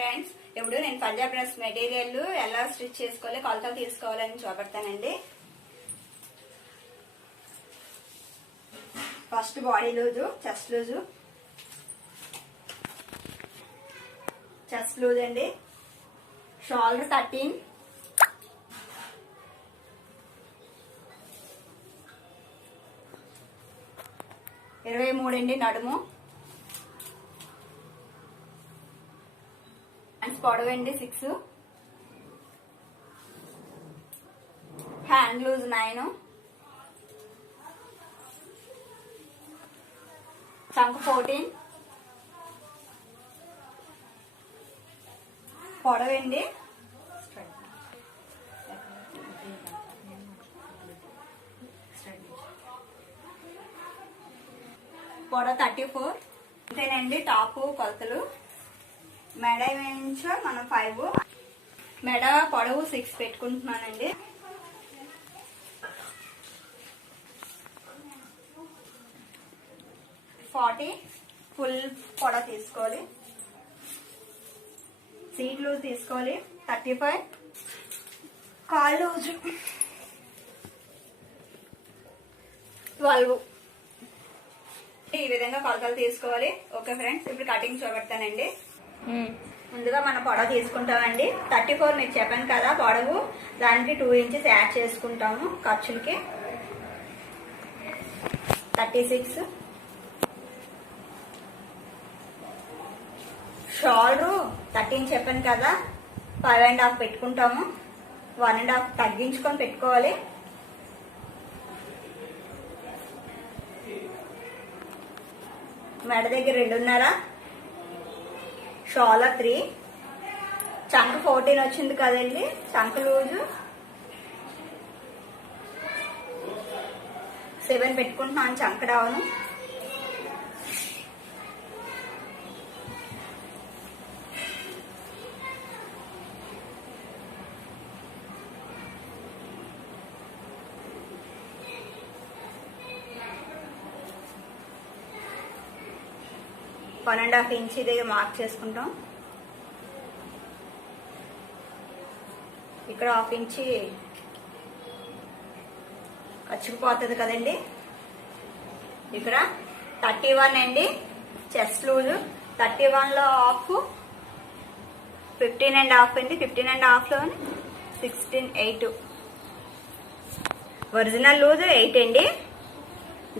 Friends, ఇప్పుడు నేను Punjab dress material ఎలా స్టిచ్ చేసుకోవాలి, కొలతలు తీసుకోవాలని చూపెడతానండి. First body loose, chest loose అండి. షోల్డర్ 13, ఇరవై 23 అండి నడుము. పొడవు అండి 6, హ్యాండ్ లూజ్ 9, చంక 14, పొడవు అండి పొడవు 34. అంతేనండి టాప్ కొలతలు. మెడ వేయించో మనం 5, మెడ పొడవు 6 పెట్టుకుంటున్నానండి. ఫుల్ పొడవు తీసుకోవాలి. సీట్ లూజ్ తీసుకోవాలి 35, కాల్ లూజ్ 12. ఈ విధంగా కొలతలు తీసుకోవాలి. ఓకే ఫ్రెండ్స్, ఇప్పుడు కటింగ్ చూపెడతానండి. ముందుగా మనం పొడవు తీసుకుంటామండి. 34 మీకు చెప్పాను కదా పొడవు, దానికి 2 ఇంచెస్ యాడ్ చేసుకుంటాము ఖర్చులకి. 36, షోల్డర్ 13 చెప్పాను కదా, 5.5 పెట్టుకుంటాము. 1.5 తగ్గించుకొని పెట్టుకోవాలి. మెడ దగ్గర 2.5, షోల్డర్ 3, చంక 14 వచ్చింది కదండి. చంక లూజు 7 పెట్టుకుంటున్నాను. చంక డౌను. ½ ఇంచ్ దగ్గర మార్క్ చేసుకుంటాం. ఇక్కడ ½ ఇంచి ఖర్చుకుపోతుంది కదండి. ఇక్కడ 31 అండి చెస్ట్ లూజు. 31లో హాఫ్ 15.5 అండి. 15.5లో 8. ఒరిజినల్ లూజ్ 8 అండి.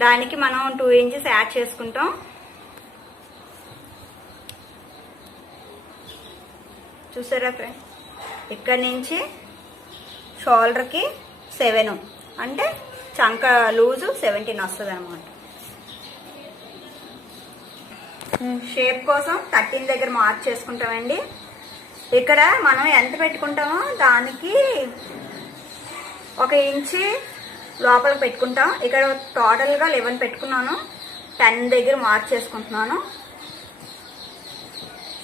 దానికి మనం 2 ఇంచెస్ యాడ్ చేసుకుంటాం. చూసారా ఫ్రెండ్స్, ఇక్కడ నుంచి షోల్డర్కి 7 అంటే చంక లూజు 17 వస్తుంది అనమాట. షేప్ కోసం 13 దగ్గర మార్క్ చేసుకుంటామండి. ఇక్కడ మనం ఎంత పెట్టుకుంటామో దానికి 1 ఇంచి లోపల పెట్టుకుంటాం. ఇక్కడ టోటల్గా 11 పెట్టుకున్నాను. 10 దగ్గర మార్క్ చేసుకుంటున్నాను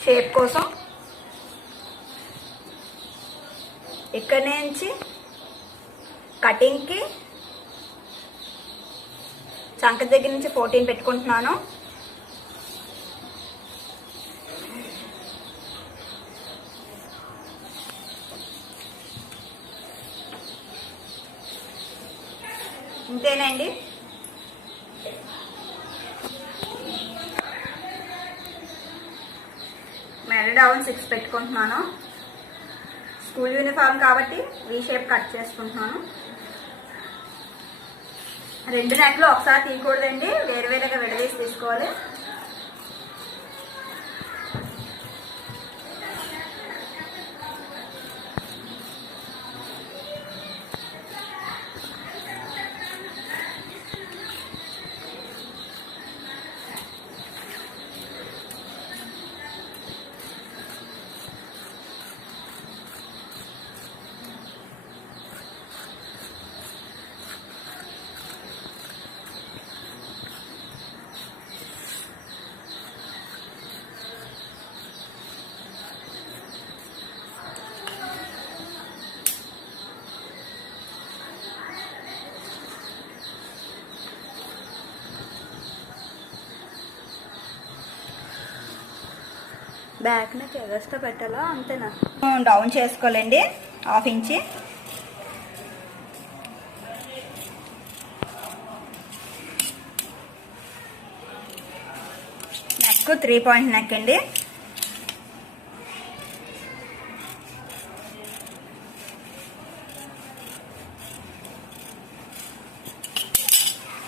షేప్ కోసం. ఇక్కడ నుంచి కటింగ్కి చంక దగ్గర నుంచి 14 పెట్టుకుంటున్నాను. ఇంతేనండి. మెడ డౌన్ 6 పెట్టుకుంటున్నాను. స్కూల్ యూనిఫామ్ కాబట్టి వీ షేప్ కట్ చేసుకుంటున్నాను. 2 నెక్లు ఒకసారి తీయకూడదండి, వేరువేరుగా విడదీసి తీసుకోవాలి. బ్యాక్ నెక్ ఎగస్ట్రా పెట్టాలా అంతేనా? డౌన్ చేసుకోవాలండి ½ ఇంచి. నెక్ 3 పాయింట్ నెక్ అండి.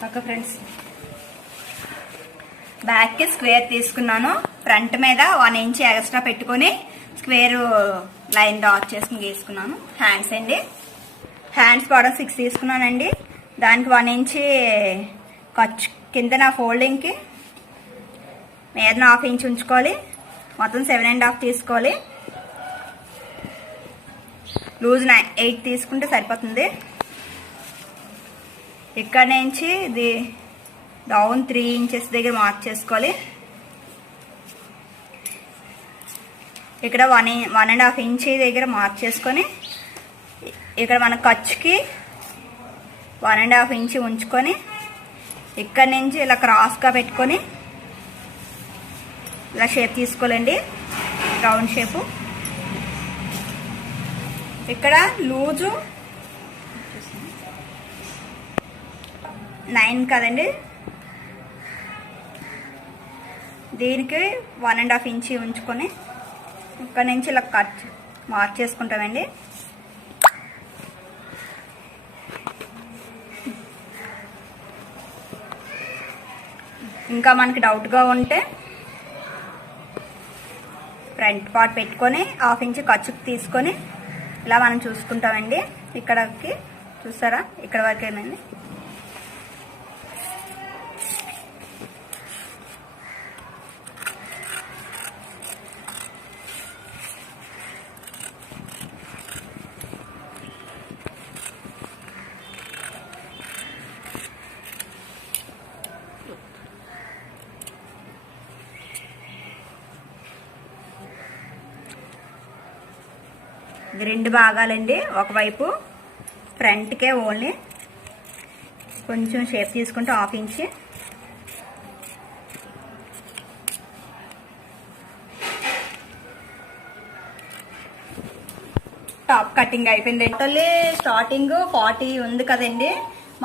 ఓకే ఫ్రెండ్స్, బ్యాక్కి స్క్వేర్ తీసుకున్నాను. ఫ్రంట్ మీద 1 ఇంచ్ ఎక్స్ట్రా పెట్టుకొని స్క్వేర్ లైన్ డాట్ చేసుకుని గీసుకున్నాను. హ్యాండ్స్ అండి, హ్యాండ్స్ పొడవు 6 తీసుకున్నానండి. దానికి 1 ఇంచ్ ఖర్చు కింద నా ఫోల్డింగ్కి మీద ½ ఇంచ్ ఉంచుకోవాలి. మొత్తం 7.5 తీసుకోవాలి. లూజ్ 8 తీసుకుంటే సరిపోతుంది. ఇక్కడ నుంచి ఇది డౌన్ 3 ఇంచెస్ దగ్గర మార్క్ చేసుకోవాలి. ఇక్కడ 1.5 ఇంచ్ దగ్గర మార్క్ చేసుకొని ఇక్కడ మన ఖర్చుకి 1.5 ఇంచ్ ఉంచుకొని ఇక్కడ నుంచి ఇలా క్రాస్గా పెట్టుకొని ఇలా షేప్ తీసుకోవాలండి, రౌండ్ షేపు. ఇక్కడ లూజు 9 కదండి, దీనికి 1.5 ఇంచ్ ఉంచుకొని ఇక్కడ నుంచి ఇలా కట్ మార్క్ చేసుకుంటామండి. ఇంకా మనకి డౌట్గా ఉంటే ఫ్రంట్ పార్ట్ పెట్టుకొని ½ ఇంచ్ ఖర్చుకు తీసుకొని ఇలా మనం చూసుకుంటామండి. ఇక్కడికి చూసారా, ఇక్కడ వరకు ఏమైంది. ఇది 2 భాగాలండి. ఒకవైపు ఫ్రంట్కే ఓన్లీ కొంచెం షేప్ తీసుకుంటే ½ ఇంచ్, టాప్ కటింగ్ అయిపోయింది. టోటల్లీ స్టార్టింగ్ 40 ఉంది కదండి.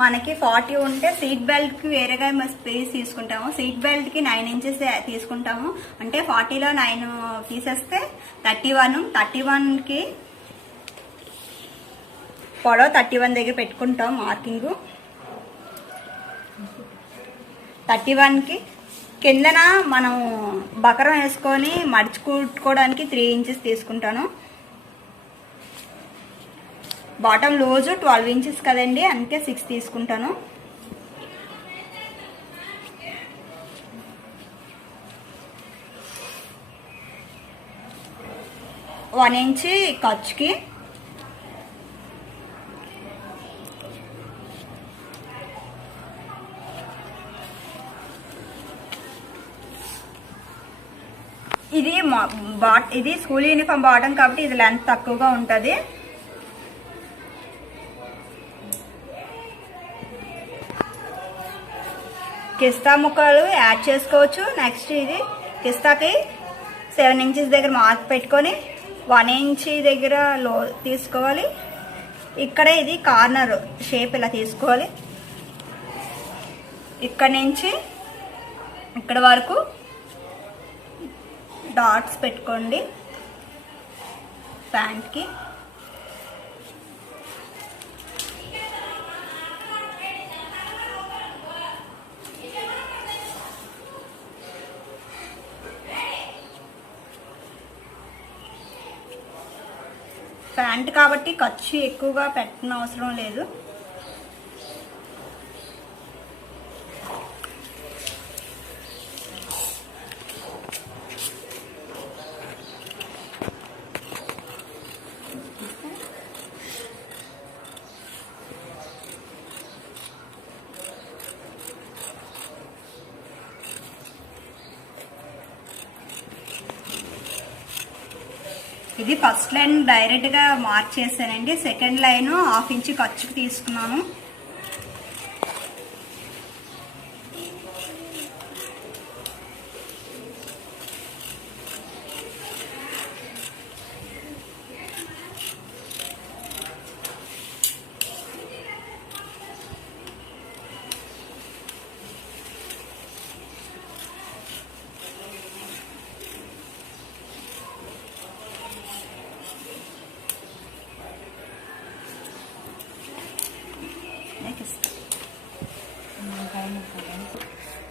మనకి 40 ఉంటే సీట్ బెల్ట్ కి వేరేగా స్పేస్ తీసుకుంటాము. సీట్ బెల్ట్ కి 9 ఇంచెస్ తీసుకుంటాము. అంటే 40లో 9 తీసేస్తే 31. 31కి పొడవు 31 దగ్గర పెట్టుకుంటాం మార్కింగ్. 31కి కిందన మనం బకరం వేసుకొని మడిచి కుట్టుకోవడానికి 3 ఇంచెస్ తీసుకుంటాను. బాటమ్ లూజు 12 ఇంచెస్ కదండి, అందుకే 6 తీసుకుంటాను. వన్ ఇంచ్ ఖర్చుకి ఇది స్కూల్ యూనిఫామ్ బాటమ్ కాబట్టి ఇది లెంత్ తక్కువగా ఉంటుంది. కిస్తా ముక్కలు యాడ్ చేసుకోవచ్చు. నెక్స్ట్ ఇది కిస్తాకి 7 ఇంచెస్ దగ్గర మార్క్ పెట్టుకొని 1 ఇంచ్ దగ్గర లో తీసుకోవాలి. ఇక్కడ ఇది కార్నర్ షేప్ ఇలా తీసుకోవాలి. ఇక్కడ నుంచి ఇక్కడ వరకు డాట్స్ పెట్టుకోండి ప్యాంట్కి. ప్యాంట్ కాబట్టి ఖర్చు ఎక్కువగా పెట్టిన అవసరం లేదు. ఇది ఫస్ట్ లైన్ డైరెక్ట్ గా మార్క్ చేశానండి. సెకండ్ లైన్ ½ ఇంచ్ ఖర్చుకు తీసుకున్నాను.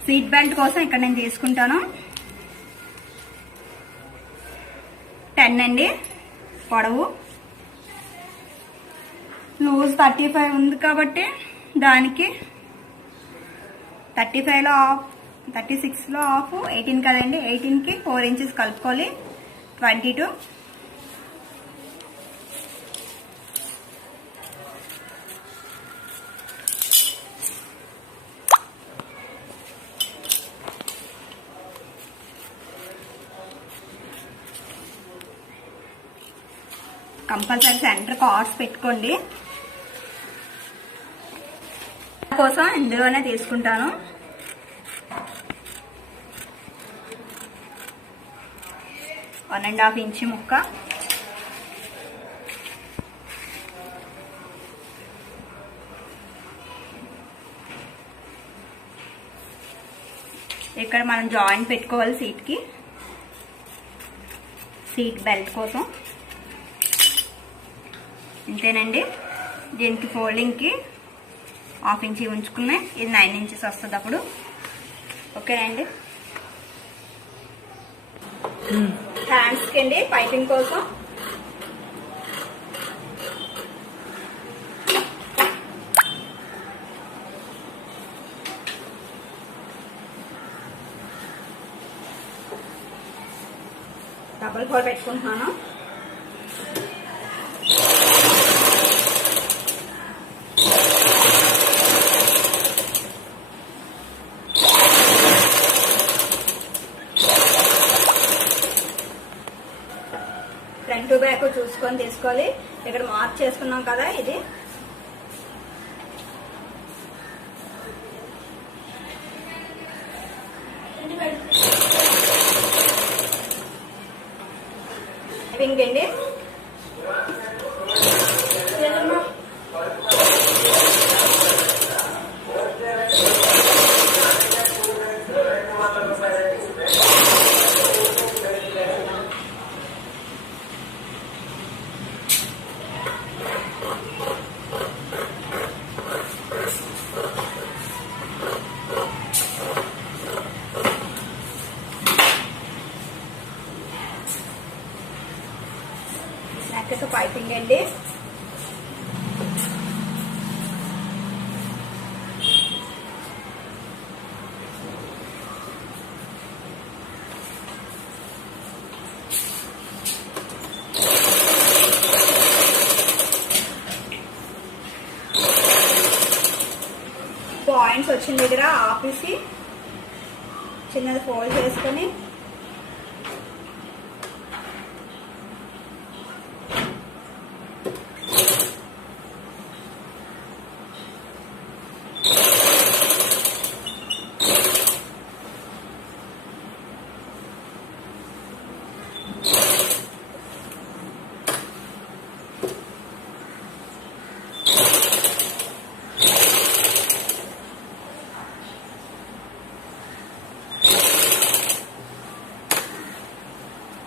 సీట్ బెల్ట్ కోసం ఇక్కడ నేను తీసుకుంటాను 10 అండి పొడవు. లూజ్ 35 ఉంది కాబట్టి దానికి 35లో హాఫ్ 36లో హాఫ్ 18 కదండి. 18కి 4 ఇంచెస్ కలుపుకోవాలి. 22 కంపల్సరీ సెంటర్ కార్డ్స్ పెట్టుకోండి. కోసం ఇందులోనే తీసుకుంటాను. వన్ అండ్ హాఫ్ ఇంచ్ ముక్క. ఇక్కడ మనం జాయింట్ పెట్టుకోవాలి సీట్కి, సీట్ బెల్ట్ కోసం. ఇంతేనండి. దీనికి ఫోల్డింగ్కి హాఫ్ ఇంచ్ ఉంచుకున్నాయి. ఇది 9 ఇంచెస్ వస్తుంది అప్పుడు. ఓకేనండి. హ్యాండ్స్కి అండి పైపింగ్ కోసం డబుల్ ఫోర్ పెట్టుకుంటున్నాను. ఫ్రంట్ టు బ్యాక్ చూసుకొని తీసుకోవాలి. ఇక్కడ మార్క్ చేసుకున్నాం కదా, ఇది పింక్ అండి. నెక్స్ట్ పైపింగ్ అండి. పాయింట్స్ వచ్చిన దగ్గర ఆపేసి చిన్నది ఫోల్డ్ చేసుకొని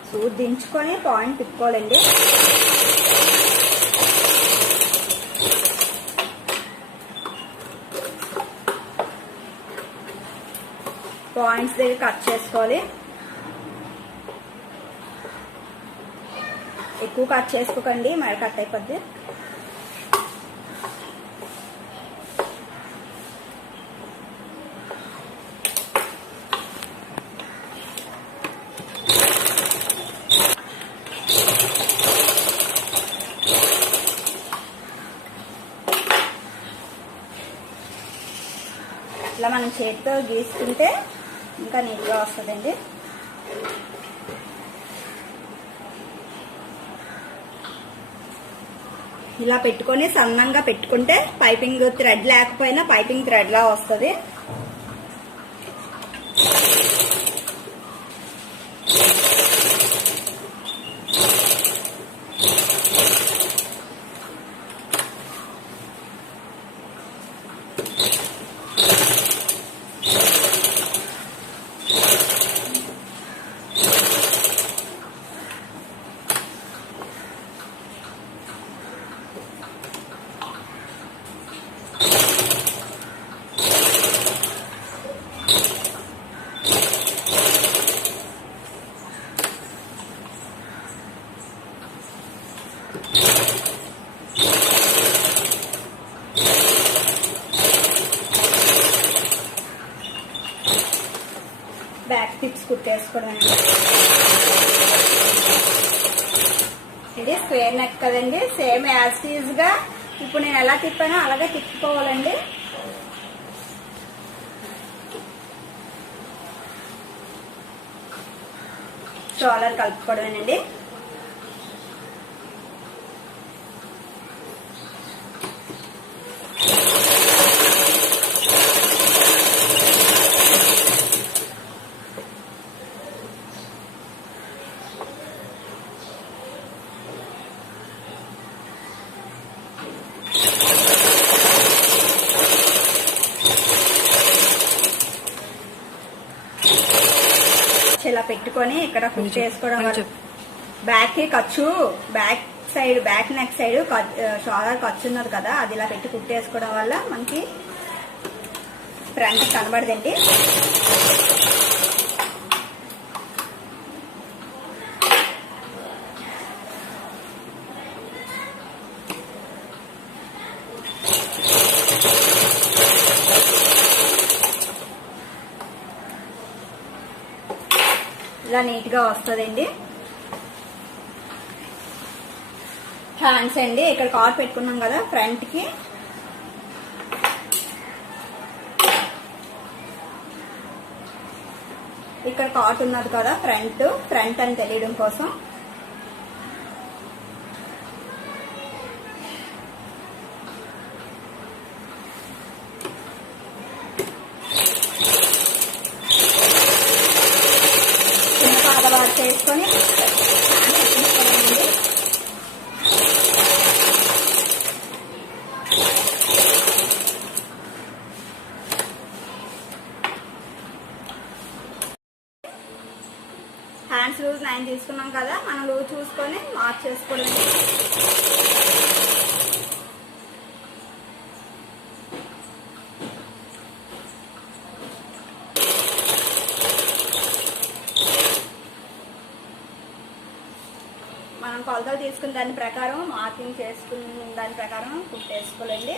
సూట్ దించుకొని పాయింట్ తిప్పుకోవాలండి. పాయింట్స్ దగ్గర కట్ చేసుకోవాలి. ఎక్కువ కట్ చేసుకోకండి, మెడ కట్ అయిపోద్ది. ఇలా మనం చేతితో గీసుకుంటే ఇంకా నీట్గా వస్తుందండి. ఇలా పెట్టుకొని సన్నంగా పెట్టుకుంటే పైపింగ్ థ్రెడ్ లేకపోయినా పైపింగ్ థ్రెడ్ లా వస్తుంది. కుట్టేసుకోవడం. ఇది స్క్వేర్ నెక్ కదండి, సేమ్ యాజ్ టీజ్ గా ఇప్పుడు నేను ఎలా తిప్పానో అలాగే తిప్పుకోవాలండి. షోల్డర్ కలుపుకోవడమేనండి. ఇలా పెట్టుకొని ఇక్కడ ఫిట్ చేసుకోవడం వల్ల బ్యాక్ కి ఖర్చు, back side back neck side shoulder ఖర్చు ఉన్నది కదా, అది ఇలా పెట్టి కుట్టేసుకోవడం వల్ల మనకి ఫ్రంట్ కనబడదండి. ఇలా నీట్ గా వస్తుందండి. హ్యాండ్స్ అండి, ఇక్కడ కాట్ పెట్టుకున్నాం కదా ఫ్రంట్ కి, ఇక్కడ కాట్ ఉన్నది కదా ఫ్రంట్ అని తెలియడం కోసం చేసుకొని హ్యాండ్స్ లూజ్ 9 తీసుకున్నాం కదా, మనం లూజ్ చూసుకొని మార్క్ చేసుకోవడం. మనం కొలతలు తీసుకున్న దాని ప్రకారం మార్కింగ్ చేసుకున్న దాని ప్రకారం కుట్టేసుకోవాలండి.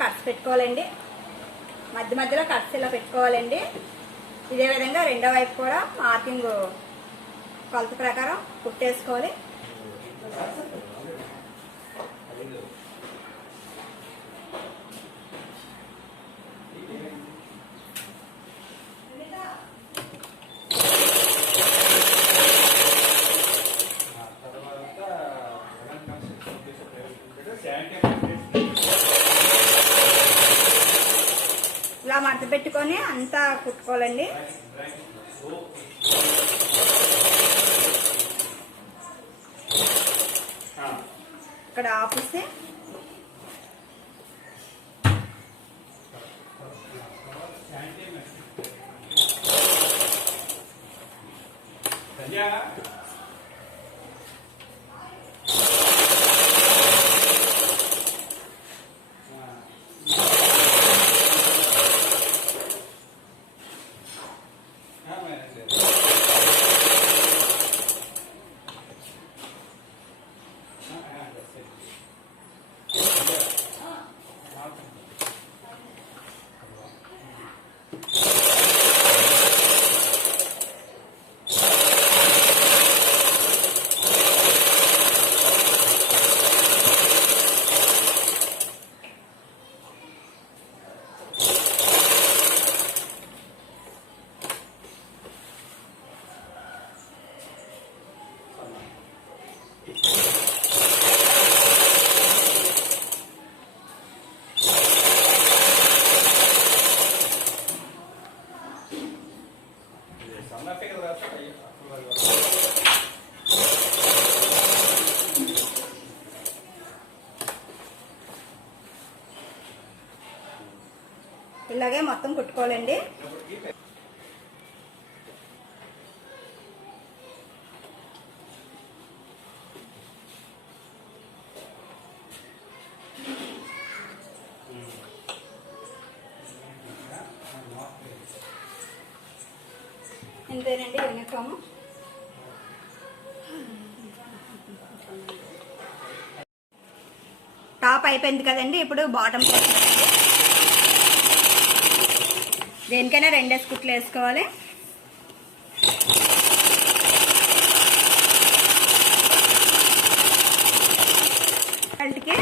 కట్స్ పెట్టుకోవాలండి, మధ్య మధ్యలో కట్స్ ఇలా పెట్టుకోవాలండి. ఇదే విధంగా రెండో వైపు కూడా మార్కింగ్ కొలత ప్రకారం కుట్టేసుకోవాలి. ఇలా మడత పెట్టుకొని అంతా కుట్టుకోవాలండి. ఇక్కడ ఆపేసి ఇలాగే మొత్తం కుట్టుకోవాలండి. ఇంతేనండి యూనిఫామ్. టాప్ అయిపోయింది కదండి. ఇప్పుడు బాటమ్ కోసమండి. దేనికైనా 2 కుట్లు వేసుకోవాలి. బెల్ట్కి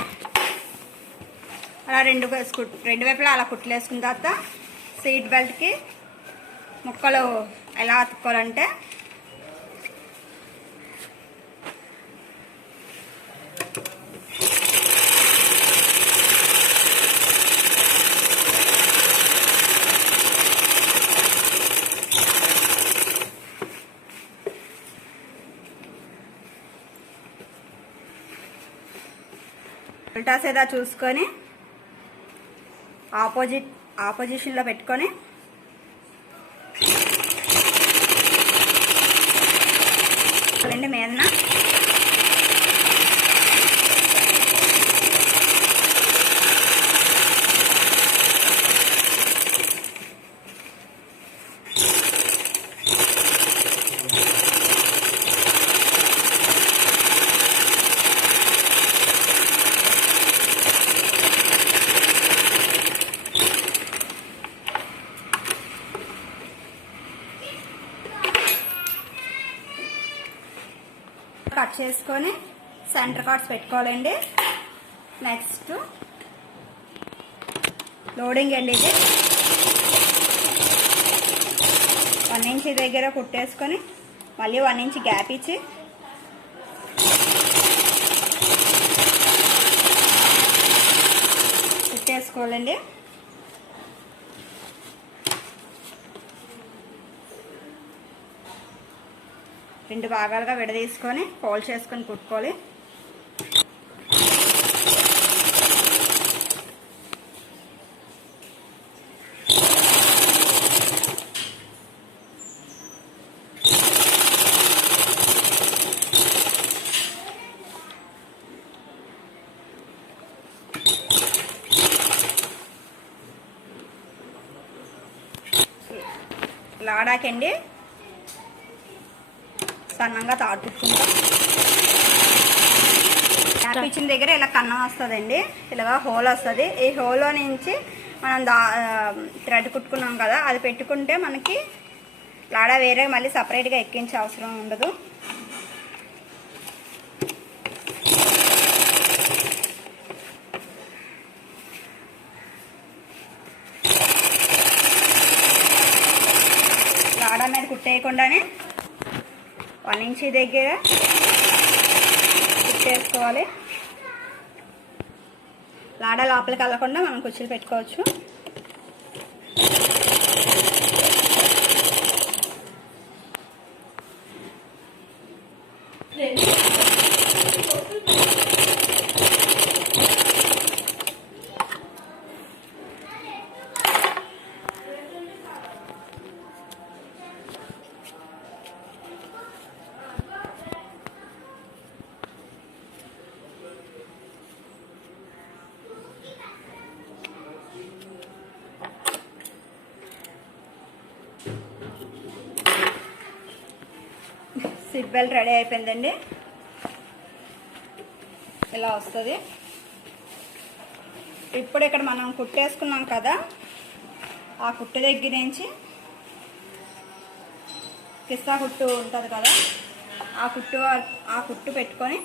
అలా రెండు వైపులా అలా కుట్లు వేసుకున్న తర్వాత సీట్ బెల్ట్కి ముక్కలు ఎలా అతుక్కోవాలంటే ఉల్టా సీదా చూసుకొని ఆపోజిషన్లో పెట్టుకొని మీదన కట్ చేసుకొని సెంటర్ కార్డ్స్ పెట్టుకోవాలండి. నెక్స్ట్ లోడింగ్ అండి. ఇది 1 ఇంచ్ దగ్గర కుట్టేసుకొని మళ్ళీ 1 ఇంచ్ గ్యాప్ ఇచ్చి కుట్టేసుకోవాలండి. రెండు భాగాలుగా విడదీసుకొని ఫోల్డ్ చేసుకొని కుట్టుకోవాలి. లాడాకండి సన్నంగా తాడుకుంటాం. గ్యాప్ ఇచ్చిన దగ్గర ఇలా కన్నం వస్తుందండి. ఇలాగా హోల్ వస్తుంది. ఈ హోల్లో నుంచి మనం థ్రెడ్ కుట్టుకున్నాం కదా, అది పెట్టుకుంటే మనకి లాడా వేరే మళ్ళీ సపరేట్గా ఎక్కించే అవసరం ఉండదు. లాడా మీద కుట్టేయకుండానే 1 ఇంచ్ దగ్గర కుట్టేసుకోవాలి. లాడా లోపలికి వెళ్ళకుండా మనం కుర్చీలు పెట్టుకోవచ్చు. సీట్ బెల్ట్ రెడీ అయిపోయిందండి. ఇలా వస్తుంది. ఇప్పుడు ఇక్కడ మనం కుట్టేసుకున్నాం కదా, ఆ కుట్టు దగ్గర నుంచి కిస్సా కుట్టు ఉంటుంది కదా, ఆ కుట్టు పెట్టుకొని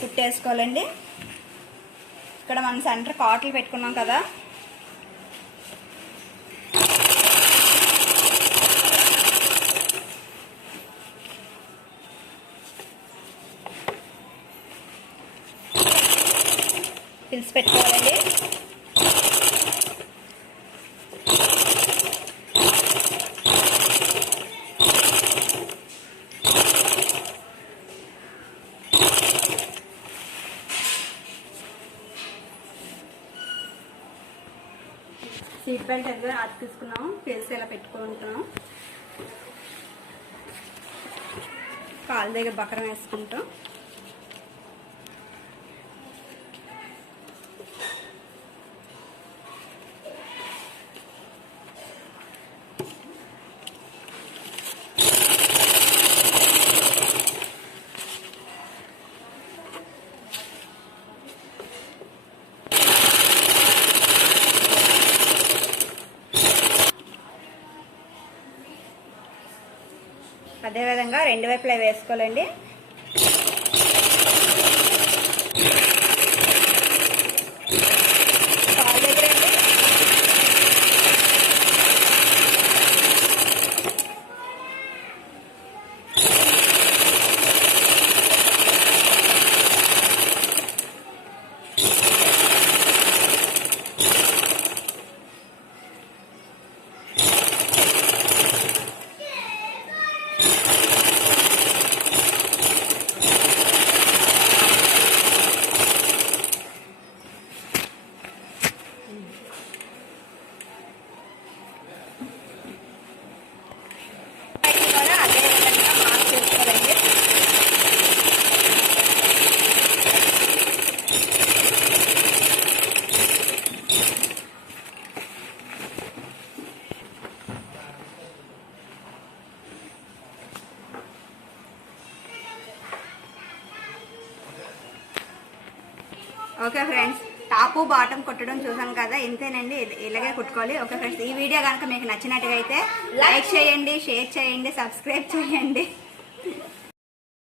కుట్టేసుకోవాలండి. ఇక్కడ మనం సెంటర్ కాట్లు పెట్టుకున్నాం కదా, పిల్స్ పెట్టుకోవాలండి. సీట్ బెల్ట్ ఎదుగు అతికిస్తున్నాం, ఫేస్ ఇలా పెట్టుకుంటున్నాం, కాలు దగ్గర బకరం వేసుకుంటాం. అదేవిధంగా రెండు వైపులా వేసుకోవాలండి. కాలు దగ్గర ఓకే ఫ్రెండ్స్, టాపు బాటమ్ కుట్టడం చూసాం కదా, ఇంతేనండి. ఇలాగే కుట్టుకోవాలి. ఓకే ఫ్రెండ్స్, ఈ వీడియో కనుక మీకు నచ్చినట్టుగా అయితే లైక్ చేయండి, షేర్ చేయండి, సబ్స్క్రైబ్ చేయండి.